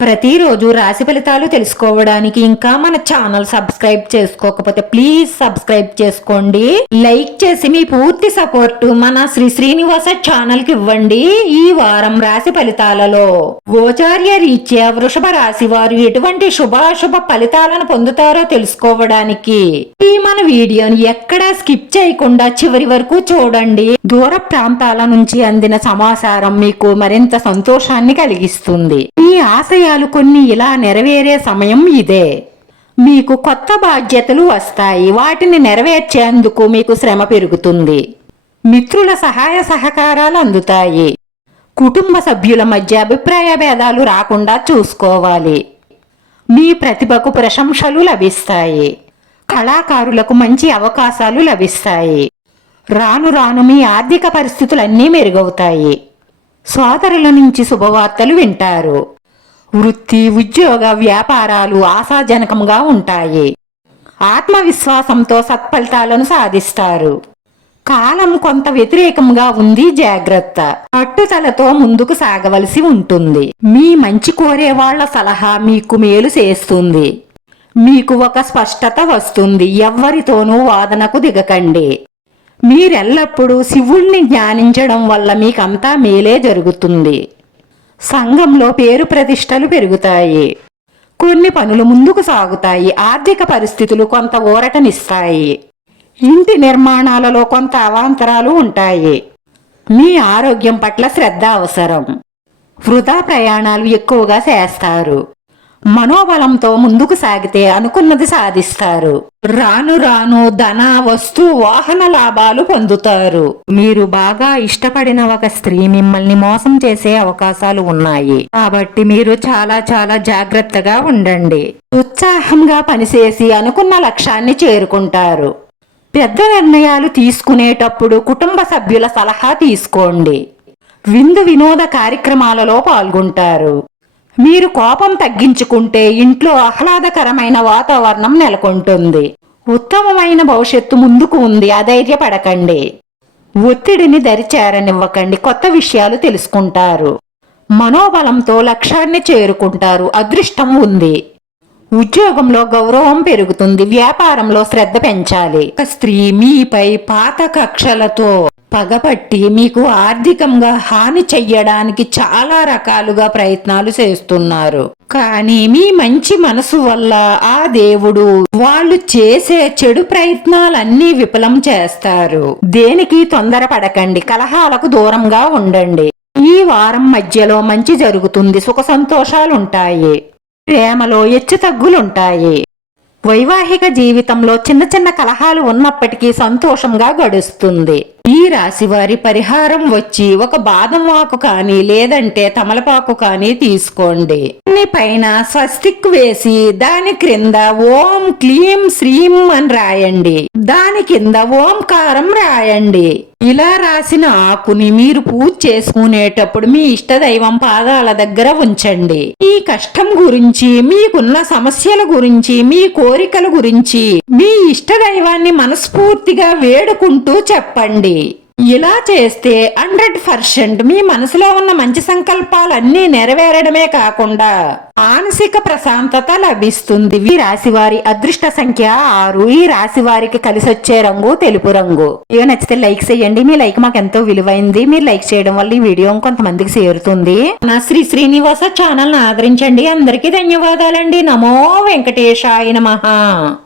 ప్రతిరోజు రాశి ఫలితాలు తెలుసుకోవడానికి ఇంకా మన ఛానల్ సబ్స్క్రైబ్ చేసుకోకపోతే ప్లీజ్ సబ్స్క్రైబ్ చేసుకోండి. లైక్ చేసి మీ పూర్తి సపోర్ట్ మన శ్రీ శ్రీనివాస ఛానల్కి ఇవ్వండి ఈ వారం రాశి ఫలితాలలో. గోచార్య రీత్యా వృషభ రాశి వారు ఎటువంటి శుభాశుభ ఫలితాలను పొందుతారో తెలుసుకోవడానికి ఈ మన వీడియోని ఎక్కడా స్కిప్ చేయకుండా చివరి వరకు చూడండి. దూర ప్రాంతాల నుంచి అందిన సమాచారం మీకు మరింత సంతోషాన్ని కలిగిస్తుంది. మీ ఆశయాలు కొన్ని ఇలా నెరవేరే సమయం ఇదే. మీకు కొత్త బాధ్యతలు వస్తాయి. వాటిని నెరవేర్చేందుకు మీకు శ్రమ పెరుగుతుంది. మిత్రుల సహాయ సహకారాలు అందుతాయి. కుటుంబ సభ్యుల మధ్య అభిప్రాయ భేదాలు రాకుండా చూసుకోవాలి. మీ ప్రతిభకు ప్రశంసలు లభిస్తాయి. కళాకారులకు మంచి అవకాశాలు లభిస్తాయి. రాను రాను మీ ఆర్థిక పరిస్థితులన్నీ మెరుగవుతాయి. సోదరుల నుంచి శుభవార్తలు వింటారు. వృత్తి ఉద్యోగ వ్యాపారాలు ఆశాజనకంగా ఉంటాయి. ఆత్మవిశ్వాసంతో సత్ఫలితాలను సాధిస్తారు. కాలం కొంత వ్యతిరేకంగా ఉంది జాగ్రత్త. పట్టుదలతో ముందుకు సాగవలసి ఉంటుంది. మీ మంచి కోరే వాళ్ళ సలహా మీకు మేలు చేస్తుంది. మీకు ఒక స్పష్టత వస్తుంది. ఎవ్వరితోనూ వాదనకు దిగకండి. మీరెల్లప్పుడూ శివుణ్ణి ధ్యానించడం వల్ల మీకంతా మేలే జరుగుతుంది. సంఘంలో పేరు ప్రతిష్టలు పెరుగుతాయి. కొన్ని పనులు ముందుకు సాగుతాయి. ఆర్థిక పరిస్థితులు కొంత ఊరటనిస్తాయి. ఇంటి నిర్మాణాలలో కొంత అవాంతరాలు ఉంటాయి. మీ ఆరోగ్యం పట్ల శ్రద్ధ అవసరం. వృధా ప్రయాణాలు ఎక్కువగా చేస్తారు. మనోబలంతో ముందుకు సాగితే అనుకున్నది సాధిస్తారు. రాను రాను ధన వస్తు వాహన లాభాలు పొందుతారు. మీరు బాగా ఇష్టపడిన ఒక స్త్రీ మిమ్మల్ని మోసం చేసే అవకాశాలు ఉన్నాయి. కాబట్టి మీరు చాలా చాలా జాగ్రత్తగా ఉండండి. ఉత్సాహంగా పనిచేసి అనుకున్న లక్ష్యాన్ని చేరుకుంటారు. పెద్ద నిర్ణయాలు తీసుకునేటప్పుడు కుటుంబ సభ్యుల సలహా తీసుకోండి. విందు వినోద కార్యక్రమాలలో పాల్గొంటారు. మీరు కోపం తగ్గించుకుంటే ఇంట్లో ఆహ్లాదకరమైన వాతావరణం నెలకొంటుంది. ఉత్తమమైన భవిష్యత్తు ముందుకు ఉంది. అధైర్యపడకండి. ఒత్తిడిని దరిచేరనివ్వకండి. కొత్త విషయాలు తెలుసుకుంటారు. మనోబలంతో లక్ష్యాన్ని చేరుకుంటారు. అదృష్టం ఉంది. ఉద్యోగంలో గౌరవం పెరుగుతుంది. వ్యాపారంలో శ్రద్ధ పెంచాలి. ఒక స్త్రీ మీపై పాత కక్షలతో పగపట్టి మీకు ఆర్థికంగా హాని చెయ్యడానికి చాలా రకాలుగా ప్రయత్నాలు చేస్తున్నారు. కానీ మీ మంచి మనసు వల్ల ఆ దేవుడు వాళ్ళు చేసే చెడు ప్రయత్నాలన్నీ విఫలం చేస్తారు. దేనికి తొందరపడకండి కలహాలకు దూరంగా ఉండండి. ఈ వారం మధ్యలో మంచి జరుగుతుంది సుఖ సంతోషాలుంటాయి ప్రేమలో హెచ్చుతగ్గులుంటాయి వైవాహిక జీవితంలో చిన్న చిన్న కలహాలు ఉన్నప్పటికీ సంతోషంగా గడుస్తుంది. ఈ రాశి వారి పరిహారం వచ్చి ఒక బాదం ఆకు కానీ లేదంటే తమలపాకు కానీ తీసుకోండి. దాని పైన స్వస్తిక్ వేసి దాని క్రింద ఓం క్లీం శ్రీం అని రాయండి. దాని కింద ఓంకారం రాయండి. ఇలా రాసిన ఆకుని మీరు పూజ చేసుకునేటప్పుడు మీ ఇష్ట దైవం పాదాల దగ్గర ఉంచండి. మీ కష్టం గురించి మీకున్న సమస్యల గురించి మీ కోరికల గురించి మీ ఇష్ట దైవాన్ని మనస్ఫూర్తిగా వేడుకుంటూ చెప్పండి. ఇలా చేస్తే హండ్రెడ్ పర్సెంట్ మీ మనసులో ఉన్న మంచి సంకల్పాలన్నీ నెరవేరడమే కాకుండా మానసిక ప్రశాంతత లభిస్తుంది. ఈ రాశి వారి అదృష్ట సంఖ్య ఆరు. ఈ రాశి వారికి కలిసి వచ్చే రంగు తెలుపు రంగు. ఇవి నచ్చితే లైక్ చేయండి. మీ లైక్ మాకు ఎంతో విలువైంది. మీరు లైక్ చేయడం వల్ల ఈ వీడియో కొంతమందికి చేరుతుంది. నా శ్రీ శ్రీనివాస ఛానల్ ఆదరించండి. అందరికీ ధన్యవాదాలండి. నమో వెంకటేశాయ మహా